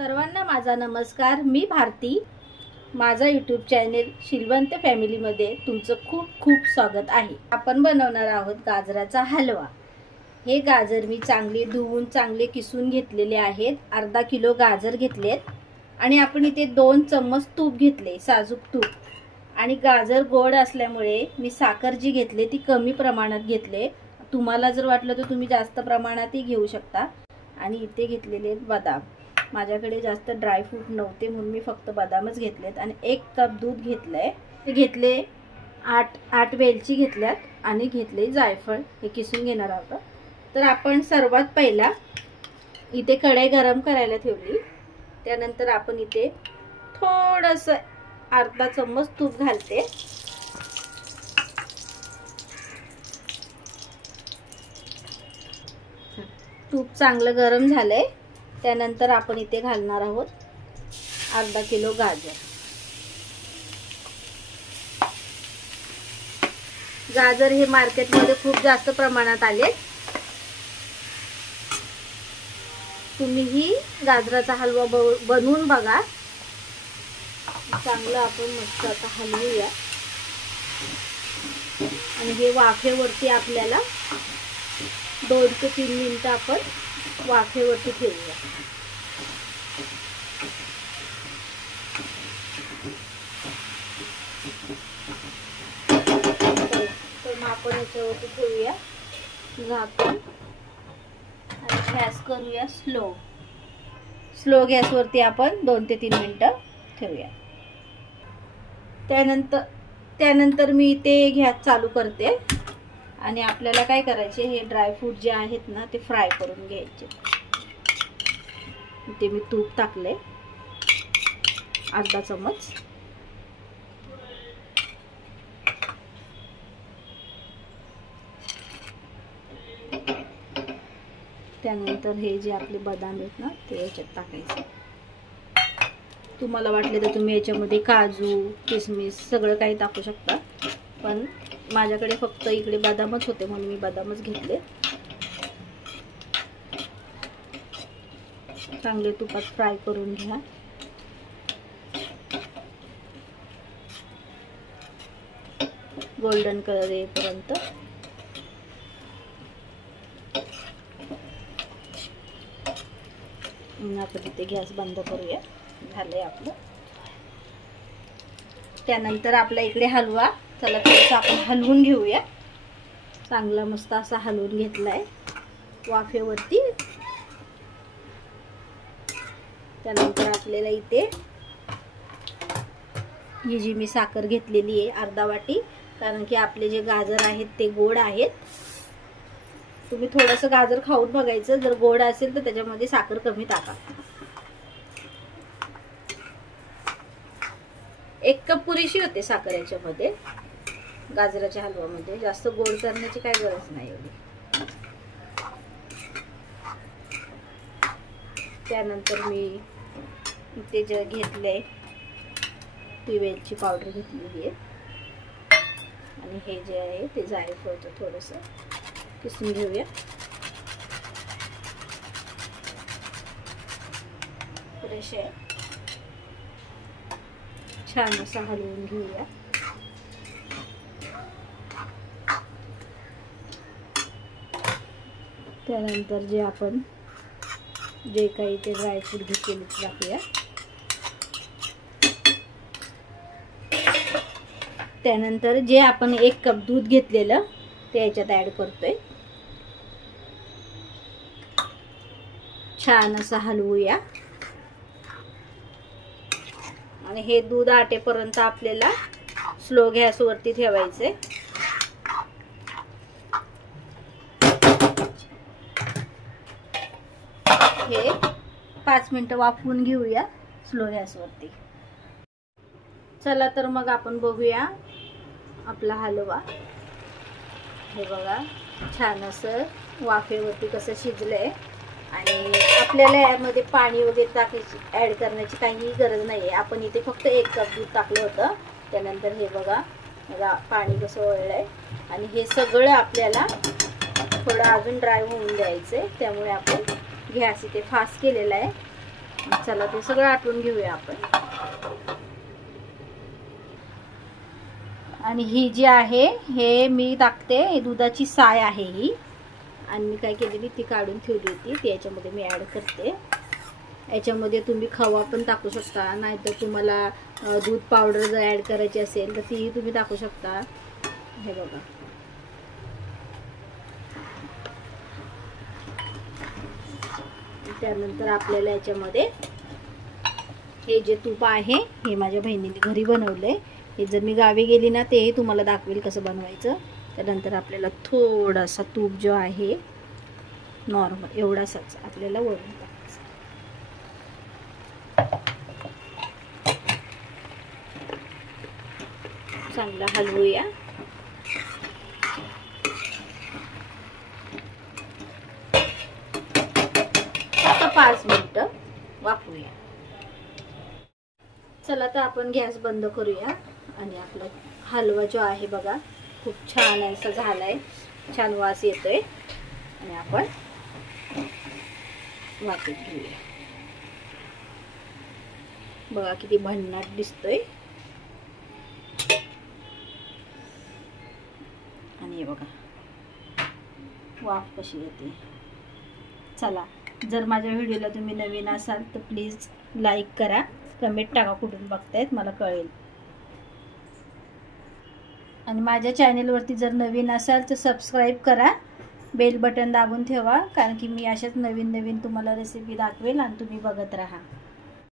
सर्वांना माझा नमस्कार। मी भारती। माझा यूट्यूब चॅनल शिलवंत फॅमिलीमध्ये तुमचं खूप खूप स्वागत आहे। आपण बनवणार आहोत गाजराचा हलवा। हे गाजर मी चांगले धुवून चांगले किसून घेतलेले आहेत। अर्धा किलो गाजर घेतलेत आणि आपण इथे 2 चम्मच तूप घेतले, साजूक तूप। आणि गाजर गोड असल्यामुळे मी साखर जी घेतली ती कमी प्रमाणात घेतले। तुम्हाला जर वाटलं तर तुम्ही जास्त प्रमाणातही घेऊ शकता। आणि इथे घेतलेले बदाम। माझ्याकडे जास्त ड्राय फ्रूट नव्हते म्हणून मी फक्त बदामच घेतलेत। आणि 1 कप दूध घेतलंय। ते घेतले 8 वेलची घेतल्यात आणि घेतले जायफळ, हे किसून घेणार आहोत। तर आपण सर्वात पहिला इथे कढई गरम करायला ठेवली। त्यानंतर आपण इथे थोडंसं अर्धा चम्मच तूप घालते। तूप चांगलं गरम झालंय। त्यानंतर आपण इथे घालणार आहोत अर्धा किलो गाजर। गाजर हे मार्केटमध्ये खूप जास्त प्रमाणात आले। तुम्हीही गाजराचा हलवा बनवून बघा। चांगलं आपण मस्त आता हलवूया। आणि हे वाफेवरती आपल्याला 2 ते 3 मिनिटं आपण वाफेवरती ठेवूया। तर मग आपण याच्यावरती ठेवूया झाकण आणि गॅस करूया स्लो गॅसवरती आपण 2 ते 3 मिनिटं ठेवूया। त्यानंतर मी ते गॅस चालू करते। आणि आपल्याला काय करायचे, हे ड्रायफ्रूट जे आहेत ना ते फ्राय करून घ्यायचे। इथे मी तूप टाकले अर्धा चम्मच। त्यानंतर हे जे आपले बदाम आहेत ना ते याच्यात टाकायचे। तुम्हाला वाटले तर तुम्ही याच्यामध्ये काजू, किसमिस सगळं काही टाकू शकता, पण माझ्याकडे फक्त इकडे बदामच होते म्हणून मी बदामच घेतले। चांगले तुपात फ्राय करून घ्या। गोल्डन कलर येईपर्यंत। आपण इथे गॅस बंद करूया। झालंय आपलं। त्यानंतर आपल्या इकडे हलवा, चला थोडंसं आपण हलवून घेऊया। चांगला मस्त असा हलवून घेतलाय वाफेवरती। त्यानंतर आपल्याला इथे ही जी मी साखर घेतलेली आहे अर्धा वाटी, कारण की आपले जे गाजर आहेत ते गोड आहेत। तुम्ही थोडंसं गाजर खाऊन बघायचं, जर गोड असेल तर त्याच्यामध्ये साखर कमी टाका। 1 कप पुरेशी होते साखर याच्यामध्ये। गाजराच्या हलव्यामध्ये जास्त गोड करण्याची काही गरज नाही एवढी। त्यानंतर मी इथे जे घेतले ती वेलची पावडर घेतलेली आहे। आणि हे जे आहे ते जायफळचं थोडंसं किसून घेऊया। पुरेसे छान असं हलवून घेऊया। त्यानंतर जे आपण जे काही ते ड्रायफ्रूट घेतलेले टाकूया। त्यानंतर जे आपण 1 कप दूध घेतलेलं ते याच्यात ऍड करतोय। छान असं हलवूया। आणि हे दूध आटेपर्यंत आपल्याला स्लो गॅसवरती ठेवायचे। हे 5 मिनिटं वाफवून घेऊया स्लो गॅसवरती। चला तर मग आपण बघूया आपला हलवा। हे बघा छान असं वाफेवरती कसं शिजलंय। आणि आपल्याला यामध्ये पाणी वगैरे टाकायची ऍड करण्याची काही गरज नाही आहे। आपण इथे फक्त 1 कप दूध टाकलं होतं। त्यानंतर हे बघा पाणी कसं वळलंय। आणि हे सगळं आपल्याला थोडं अजून ड्राय होऊन द्यायचंय। त्यामुळे आपण गॅस इथे फास्ट केलेला आहे। चला ते सगळं आटवून घेऊया आपण. आणि ही जी आहे हे मी टाकते, दुधाची साय आहे ही. आणि मी काय केलेली ती काढून ठेवली होती, ती याच्यामध्ये मी ॲड करते. याच्यामध्ये तुम्ही खवा पण टाकू शकता, नाहीतर तुम्हाला दूध पावडर जर ॲड करायची असेल तर तीही तुम्ही टाकू शकता. हे बघा, त्यानंतर आपल्याला याच्यामध्ये हे जे तूप आहे हे माझ्या बहिणीने घरी बनवलंय. हे जर मी गावी गेली ना तेही तुम्हाला दाखवेल कसं बनवायचं. त्यानंतर आपल्याला थोडासा तूप जो आहे नॉर्मल एवढासाच आपल्याला वरून टाकायचं. चांगला हलवूया. आता 5 मिनिटं वाफवूया. चला तर आपण गॅस बंद करूया. आणि आपला हलवा जो आहे बघा खूप छान असा झालाय, छान वास येतोय. आणि आपण वाफेत घेऊया. बघा किती भन्नाट दिसतोय. आणि हे बघा वाफ कशी येते. चला, जर माझ्या व्हिडिओला तुम्ही नवीन असाल तर प्लीज लाईक करा, कमेंट टाका कुठून बघतायत मला कळेल. आणि माझ्या चॅनेलवरती जर नवीन असाल तर सबस्क्राईब करा, बेल बटन दाबून ठेवा, कारण की मी अशाच नवीन नवीन तुम्हाला रेसिपी दाखवेल आणि तुम्ही बघत राहा.